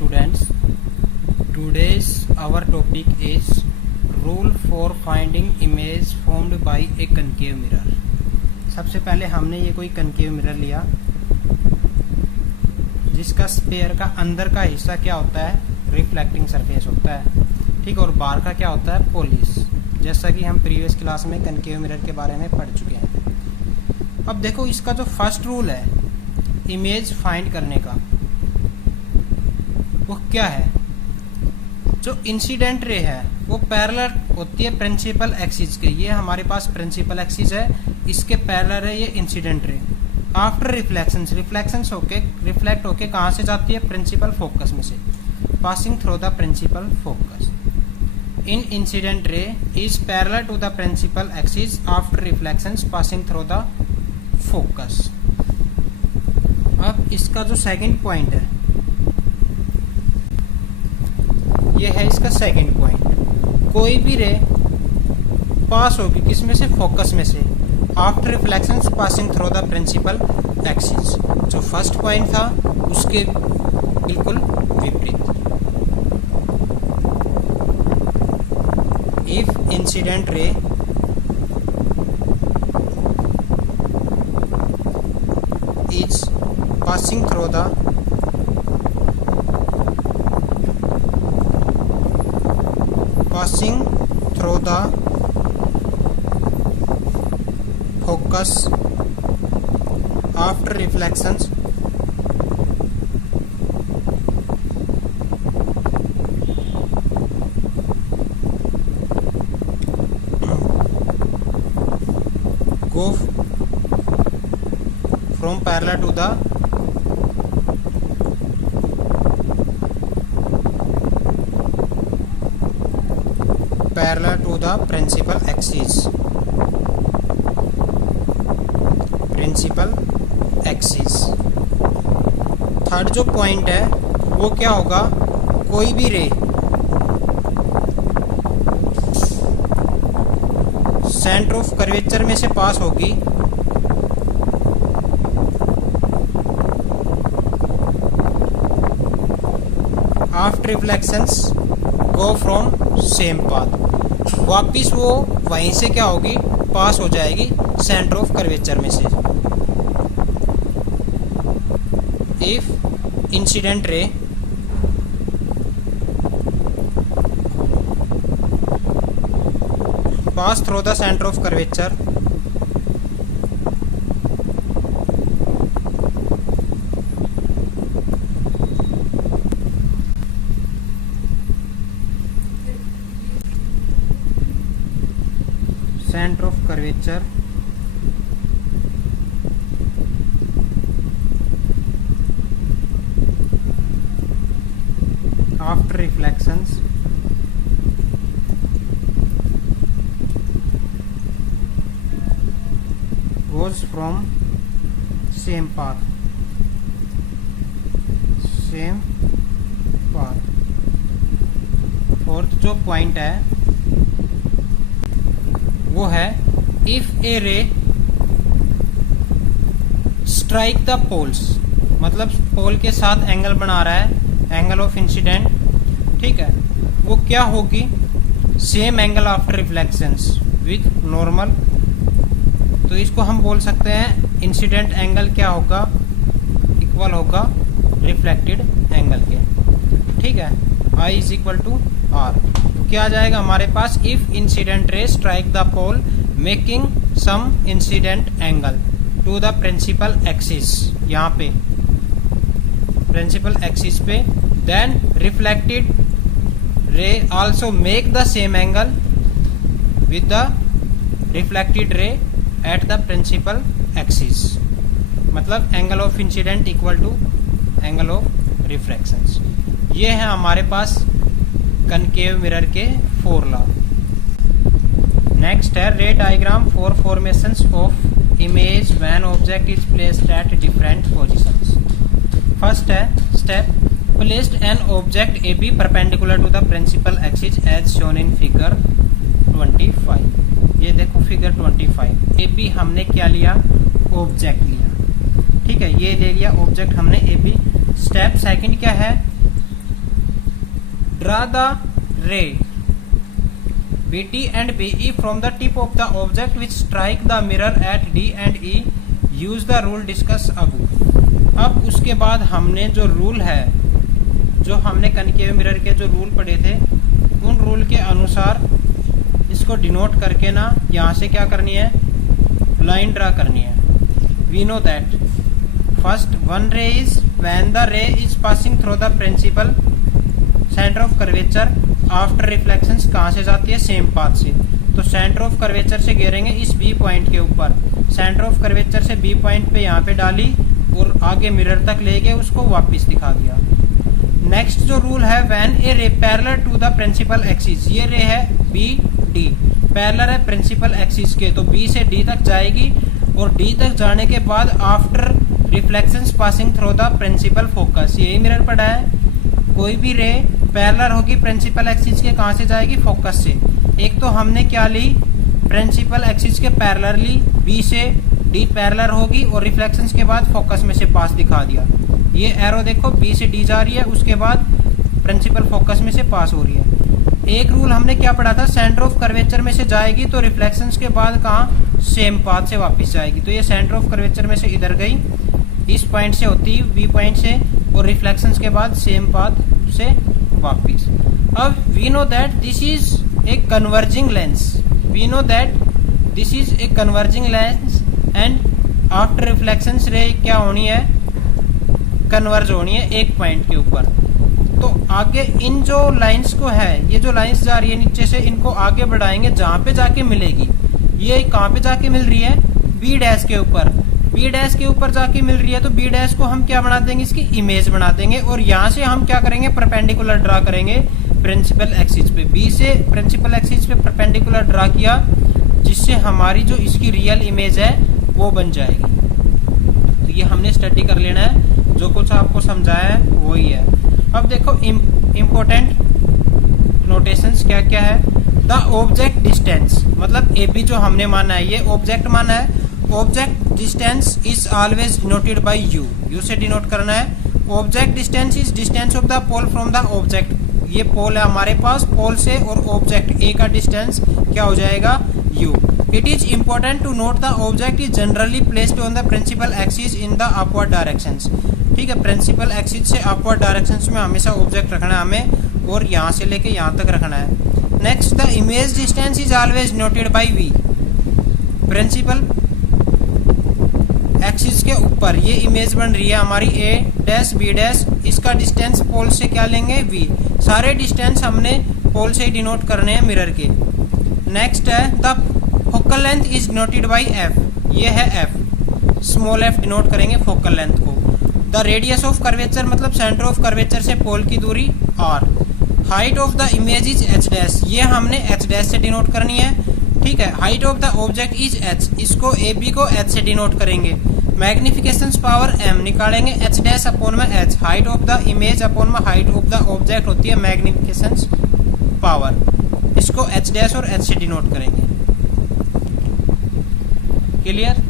students. Today's our topic is rule for finding image formed by a concave mirror. सबसे पहले हमने ये कोई concave mirror लिया जिसका स्पेयर का अंदर का हिस्सा क्या होता है, रिफ्लेक्टिंग सरफेस होता है, ठीक, और बाहर का क्या होता है, पॉलिश, जैसा कि हम प्रीवियस क्लास में कनकेव मिरर के बारे में पढ़ चुके हैं। अब देखो इसका जो फर्स्ट रूल है इमेज फाइंड करने का, वो क्या है, जो इंसिडेंट रे है वो पैरेलल होती है प्रिंसिपल एक्सिस के। ये हमारे पास प्रिंसिपल एक्सिस है, इसके पैरेलल है ये incident ray. After reflections, reflections होके रिफ्लेक्ट होके कहाँ से जाती है, प्रिंसिपल फोकस में से, passing through the principal focus. In incident ray is parallel to the principal axis after reflections passing through the focus. अब इसका जो सेकंड पॉइंट है, ये है इसका सेकंड पॉइंट। कोई भी रे पास होगी किसमें से, फोकस में से, after reflections passing through the principal axis. जो फर्स्ट पॉइंट था उसके बिल्कुल विपरीत। If incident ray is passing through the focus after reflections go from parallel to the principal axis। Third जो पॉइंट है वो क्या होगा, कोई भी रे सेंटर ऑफ कर्वेचर में से पास होगी after reflections go from same path, वापिस वो वहीं से क्या होगी, पास हो जाएगी सेंटर ऑफ कर्वेचर में से। इफ इंसिडेंट रे pass through the centre of curvature after reflections goes from same path। Fourth जो पॉइंट है वो है इफ ए रे स्ट्राइक द पोल्स, मतलब पोल के साथ एंगल बना रहा है, एंगल ऑफ इंसिडेंट, ठीक है, वो क्या होगी, same angle after reflections with normal. तो इसको हम बोल सकते हैं इंसिडेंट एंगल क्या होगा, इक्वल होगा रिफ्लेक्टेड एंगल के, ठीक है, I is equal to R। तो क्या आ जाएगा हमारे पास, if incident ray strike the pole making some incident angle to the principal axis, यहाँ पे प्रिंसिपल एक्सिस पे, then reflected ray also make the same angle with the reflected ray at the principal axis, मतलब angle of incident equal to angle of refractions. ये है हमारे पास concave mirror के 4 law. Next है ray diagram for formations of image when object is placed at different positions. First है step, placed an object A B perpendicular to the principal axis as shown in figure 25। ये देखो figure 25, A B हमने क्या लिया, object लिया, ठीक है, ये ले लिया ऑब्जेक्ट हमने ए बी। स्टेप सेकंड क्या है, ड्रा द रे BT and BE from the tip of the object which strike the mirror at D and E. Use the rule discuss above. अब उसके बाद हमने जो रूल है, जो हमने कनकेव मिरर के जो रूल पढ़े थे, उन रूल के अनुसार इसको डिनोट करके ना यहाँ से क्या करनी है, लाइन ड्रा करनी है. We know that first one ray is when the ray is passing through the principal centre of curvature after reflections कहाँ से जाती है, सेम पाथ से. तो सेंटर ऑफ कर्वेचर से गिरेंगे इस बी पॉइंट के ऊपर. सेंटर ऑफ कर्वेचर से बी पॉइंट पे यहाँ पे डाली और आगे मिरर तक ले गए, उसको वापस दिखा दिया. नेक्स्ट जो रूल है, when a ray parallel to the principal axis, ये रे है बी डी, पैरेलल है प्रिंसिपल एक्सिस के, तो बी से डी तक जाएगी और डी तक जाने के बाद after reflections passing through the principal focus, यही मिरर पड़ा है. कोई भी रे पैरेलल होगी प्रिंसिपल एक्सिस के, कहाँ से जाएगी, फोकस से. एक तो हमने क्या ली, प्रिंसिपल एक्सिस के पैरेलल ली, बी से डी पैरेलल होगी और रिफ्लेक्शंस के बाद फोकस में से पास दिखा दिया. ये एरो देखो बी से डी जा रही है, उसके बाद प्रिंसिपल फोकस में से पास हो रही है. एक रूल हमने क्या पढ़ा था, सेंटर ऑफ कर्वेचर में से जाएगी तो रिफ्लेक्शंस के बाद कहाँ, सेम पाथ से वापस जाएगी. तो ये सेंटर ऑफ कर्वेचर में से इधर गई, इस पॉइंट से होती बी पॉइंट से, और रिफ्लेक्शंस के बाद सेम पाथ से वापस. अब we know that this is a converging lens, we know that this is a converging lens and after reflections ray क्या होनी है, कन्वर्ज होनी है एक पॉइंट के ऊपर. तो आगे इन जो लाइंस को है, ये जो लाइंस जा रही है नीचे से, इनको आगे बढ़ाएंगे जहां पे जाके मिलेगी. ये कहां पे जाके मिल रही है, बी डैश के ऊपर. बी डैश के ऊपर जाके मिल रही है तो बी डैश को हम क्या बना देंगे, इसकी इमेज बना देंगे. और यहाँ से हम क्या करेंगे, परपेंडिकुलर ड्रा करेंगे प्रिंसिपल एक्सिस पे. बी से प्रिंसिपल एक्सिस पे परपेंडिकुलर ड्रा किया, जिससे हमारी जो इसकी रियल इमेज है वो बन जाएगी. तो ये हमने स्टडी कर लेना है, जो कुछ आपको समझाया है वही है. अब देखो इम्पोर्टेंट नोटेशंस क्या क्या है. द ऑब्जेक्ट डिस्टेंस, मतलब ए बी जो हमने माना है, ये ऑब्जेक्ट माना है. Object distance is always denoted by u, u से डिनोट करना है. Object distance is distance of the pole from the object. ये पोल है हमारे पास, पोल से और ऑब्जेक्ट ए का डिस्टेंस क्या हो जाएगा, u. It is important to note the object is generally placed on the principal axis in the upward directions. ठीक है, प्रिंसिपल एक्सिस से अपवर्ड डायरेक्शंस में हमेशा ऑब्जेक्ट रखना है हमें, और यहाँ से लेके यहाँ तक रखना है. Next, the image distance is always noted by v. Principal axis के ऊपर ये इमेज बन रही है हमारी ए डैश बी डैश, इसका डिस्टेंस पोल से क्या लेंगे, वी. सारे डिस्टेंस हमने पोल से ही डिनोट करने हैं मिरर के. नेक्स्ट है, the focal length is noted by f, ये है एफ, स्मॉल एफ डिनोट करेंगे फोकल लेंथ को. द रेडियस ऑफ कर्वेचर, मतलब सेंटर ऑफ कर्वेचर से पोल की दूरी, R. Height of the image is H dash, ये हमने एच डैश से डिनोट करनी है. ठीक है, height of the object is H, इसको ए बी को एच से डिनोट करेंगे. मैग्निफिकेशन पावर एम निकालेंगे, एच डैश अपॉन में H. Height of the image upon में हाइट ऑफ द ऑब्जेक्ट होती है मैग्निफिकेशन पावर, इसको एच डैश और एच से डिनोट करेंगे. क्लियर.